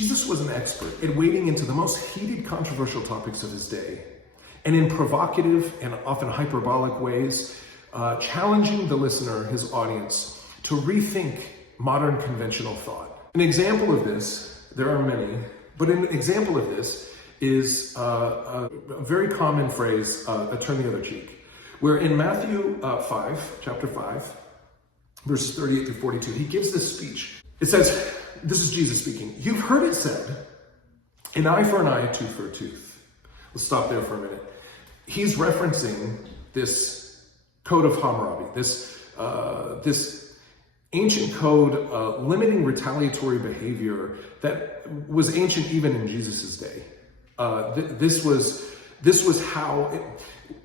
Jesus was an expert at wading into the most heated, controversial topics of his day, and in provocative and often hyperbolic ways, challenging the listener, his audience, to rethink modern conventional thought. An example of this, there are many, but an example of this is a very common phrase, turn the other cheek, where in Matthew chapter 5, verses 38 through 42, he gives this speech. It says, this is Jesus speaking, "You've heard it said, an eye for an eye, a tooth for a tooth." Let's stop there for a minute. He's referencing this code of Hammurabi, this ancient code limiting retaliatory behavior that was ancient even in Jesus's day. This was how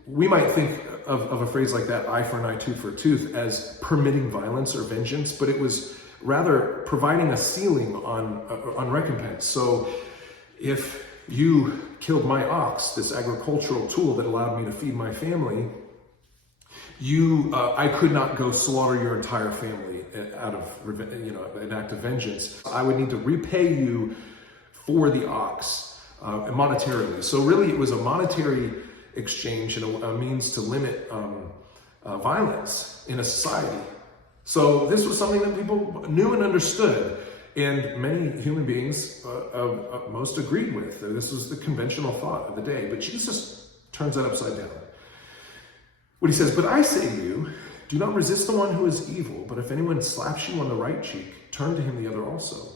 we might think of a phrase like that, eye for an eye, tooth for a tooth, as permitting violence or vengeance, but it was rather providing a ceiling on recompense. So if you killed my ox, this agricultural tool that allowed me to feed my family, I could not go slaughter your entire family out of an act of vengeance. I would need to repay you for the ox monetarily. So really, it was a monetary exchange and a means to limit violence in a society. So this was something that people knew and understood, and many human beings most agreed with. This was the conventional thought of the day. But Jesus turns that upside down. What he says, "But I say to you, do not resist the one who is evil, but if anyone slaps you on the right cheek, turn to him the other also."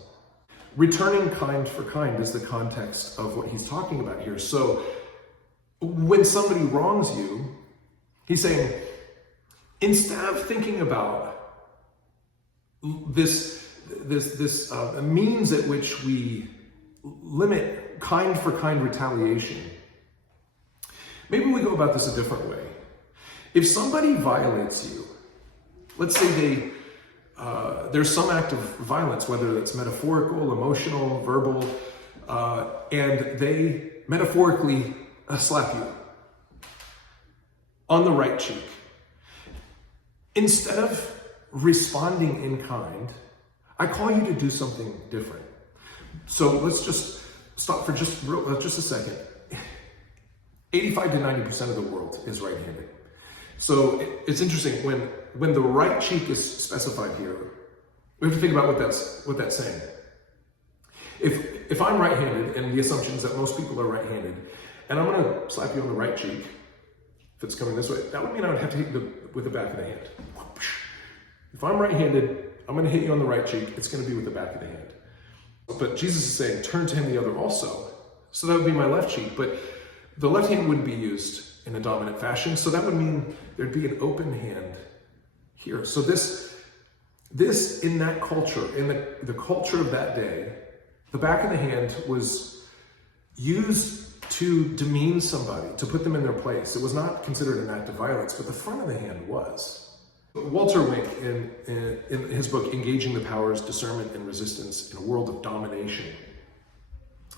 Returning kind for kind is the context of what he's talking about here. So when somebody wrongs you, he's saying, instead of thinking about this means at which we limit kind for kind retaliation, maybe we go about this a different way. If somebody violates you, let's say there's some act of violence, whether it's metaphorical, emotional, verbal, and they metaphorically slap you on the right cheek. Instead of responding in kind, I call you to do something different. So let's just stop for just a second. 85 to 90% of the world is right-handed. So it's interesting when the right cheek is specified here, we have to think about what that's saying. If I'm right-handed, and the assumption is that most people are right-handed, and I'm going to slap you on the right cheek, if it's coming this way, that would mean I would have to hit you with the back of the hand. If I'm right-handed, I'm going to hit you on the right cheek, it's going to be with the back of the hand. But Jesus is saying, turn to him the other also. So that would be my left cheek, but the left hand wouldn't be used in a dominant fashion, so that would mean there'd be an open hand here. So this in that culture, in the culture of that day, the back of the hand was used to demean somebody, to put them in their place. It was not considered an act of violence, but the front of the hand was. Walter Wink, in his book, Engaging the Powers, Discernment and Resistance in a World of Domination,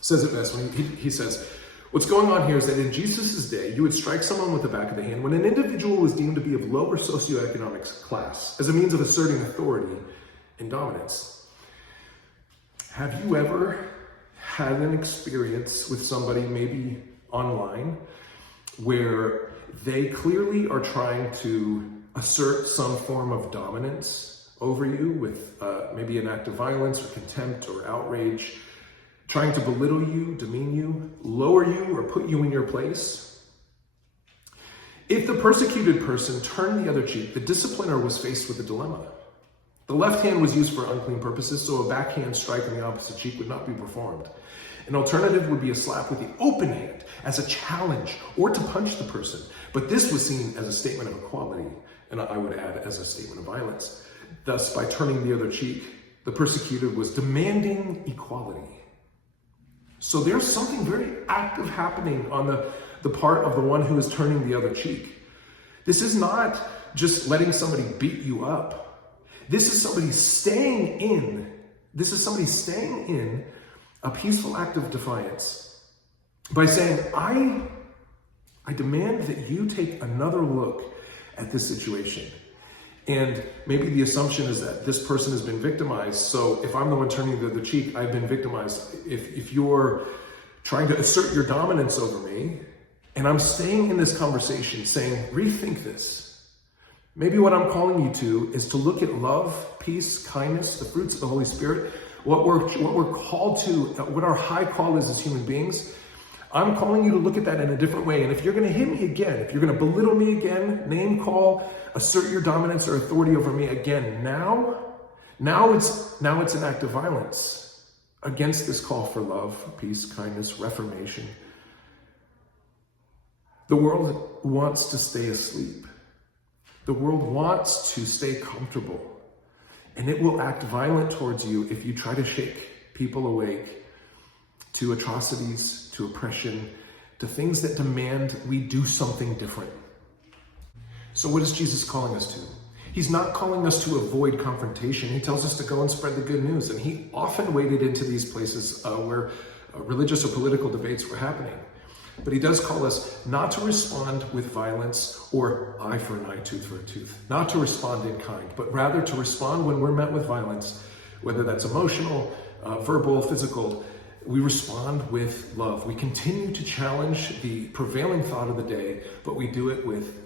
says it best when he says, what's going on here is that in Jesus' day, you would strike someone with the back of the hand when an individual was deemed to be of lower socioeconomic class as a means of asserting authority and dominance. Have you ever had an experience with somebody, maybe online, where they clearly are trying to assert some form of dominance over you with maybe an act of violence or contempt or outrage, trying to belittle you, demean you, lower you, or put you in your place? If the persecuted person turned the other cheek, the discipliner was faced with a dilemma. The left hand was used for unclean purposes, so a backhand strike on the opposite cheek would not be performed. An alternative would be a slap with the open hand as a challenge or to punch the person. But this was seen as a statement of equality, and I would add as a statement of violence. Thus, by turning the other cheek, the persecuted was demanding equality. So there's something very active happening on the part of the one who is turning the other cheek. This is not just letting somebody beat you up. This is somebody staying in. This is somebody staying in a peaceful act of defiance by saying, I demand that you take another look at this situation And maybe the assumption is that this person has been victimized. So if I'm the one turning the cheek, I've been victimized. If you're trying to assert your dominance over me, and I'm staying in this conversation saying, rethink this. Maybe what I'm calling you to is to look at love, peace, kindness, the fruits of the Holy Spirit, what we're called to, what our high call is as human beings. I'm calling you to look at that in a different way. And if you're going to hit me again, if you're going to belittle me again, name call, assert your dominance or authority over me again, now it's an act of violence against this call for love, peace, kindness, reformation. The world wants to stay asleep. The world wants to stay comfortable. And it will act violent towards you if you try to shake people awake to atrocities, to oppression, to things that demand we do something different. So what is Jesus calling us to? He's not calling us to avoid confrontation. He tells us to go and spread the good news. And he often waded into these places where religious or political debates were happening. But he does call us not to respond with violence or eye for an eye, tooth for a tooth. Not to respond in kind, but rather to respond when we're met with violence, whether that's emotional, verbal, physical. We respond with love. We continue to challenge the prevailing thought of the day, but we do it with